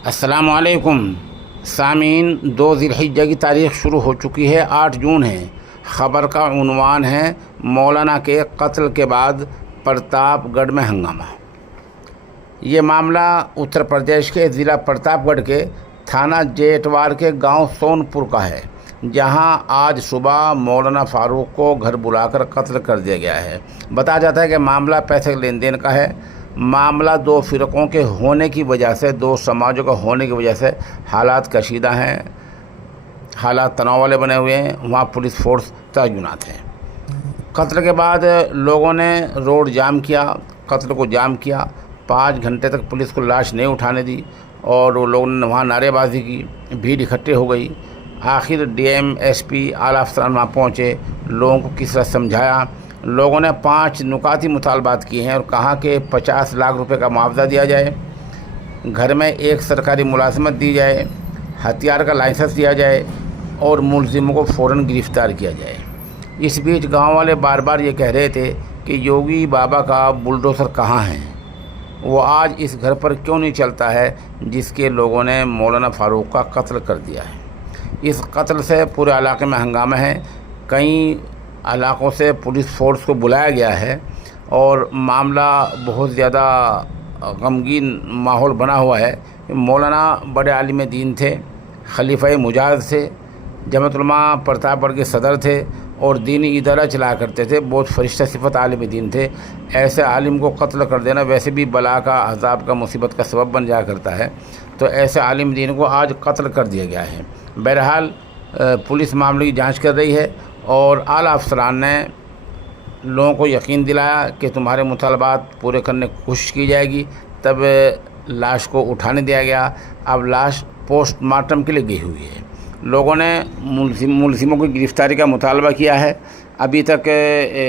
السلام علیکم سامعین، 2 ذی الحجہ کی تاریخ شروع ہو چکی ہے، 8 جون ہے۔ خبر کا عنوان ہے مولانا کے قتل کے بعد پرتاپ گڑھ میں ہنگامہ۔ یہ معاملہ اتر پردیش کے ضلع پرتاپ گڑھ کے تھانہ جیٹوار کے گاؤں سونپور کا ہے، جہاں آج صبح مولانا فاروق کو گھر بلا کر قتل کر دیا گیا ہے۔ بتایا جاتا ہے کہ معاملہ پیسے کے لین دین کا ہے۔ معاملہ 2 فرقوں کے ہونے کی وجہ سے، 2 سماجوں کا ہونے کی وجہ سے حالات کشیدہ ہیں، حالات تناؤ والے بنے ہوئے ہیں۔ وہاں پولیس فورس تعینات ہے۔ قتل کے بعد لوگوں نے روڈ جام کیا، قتل کو جام کیا۔ 5 گھنٹے تک پولیس کو لاش نہیں اٹھانے دی اور لوگوں نے وہاں نعرے بازی کی، بھیڑ اکٹھے ہو گئی۔ آخر ڈی ایم، ایس پی، اعلیٰ افسران وہاں پہنچے، لوگوں کو کس طرح سمجھایا۔ لوگوں نے 5 نکاتی مطالبات کیے ہیں اور کہا کہ 50 لاکھ روپے کا معاوضہ دیا جائے، گھر میں 1 سرکاری ملازمت دی جائے، ہتھیار کا لائسنس دیا جائے اور ملزموں کو فوراً گرفتار کیا جائے۔ اس بیچ گاؤں والے بار بار یہ کہہ رہے تھے کہ یوگی بابا کا بلڈوزر کہاں ہے، وہ آج اس گھر پر کیوں نہیں چلتا ہے جس کے لوگوں نے مولانا فاروق کا قتل کر دیا ہے۔ اس قتل سے پورے علاقے میں ہنگامہ ہے۔ کئی علاقوں سے پولیس فورس کو بلایا گیا ہے اور معاملہ بہت زیادہ غمگین ماحول بنا ہوا ہے۔ مولانا بڑے عالم دین تھے، خلیفہ مجاز تھے، جمعیت علماء پرتاپ گڑھ کے صدر تھے اور دینی ادارہ چلایا کرتے تھے، بہت فرشتہ صفت عالم دین تھے۔ ایسے عالم کو قتل کر دینا ویسے بھی بلا کا، عذاب کا، مصیبت کا سبب بن جایا کرتا ہے، تو ایسے عالم دین کو آج قتل کر دیا گیا ہے۔ بہرحال پولیس معاملے کی جانچ کر رہی ہے اور اعلیٰ افسران نے لوگوں کو یقین دلایا کہ تمہارے مطالبات پورے کرنے کی کوشش کی جائے گی، تب لاش کو اٹھانے دیا گیا۔ اب لاش پوسٹ مارٹم کے لیے گئی ہوئی ہے۔ لوگوں نے ملزموں کی گرفتاری کا مطالبہ کیا ہے۔ ابھی تک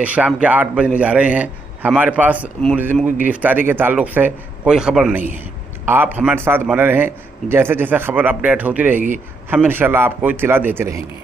شام کے 8 بجنے جا رہے ہیں، ہمارے پاس ملزموں کی گرفتاری کے تعلق سے کوئی خبر نہیں ہے۔ آپ ہمارے ساتھ بنے رہیں، جیسے جیسے خبر اپڈیٹ ہوتی رہے گی ہم انشاءاللہ آپ کو اطلاع دیتے رہیں گے۔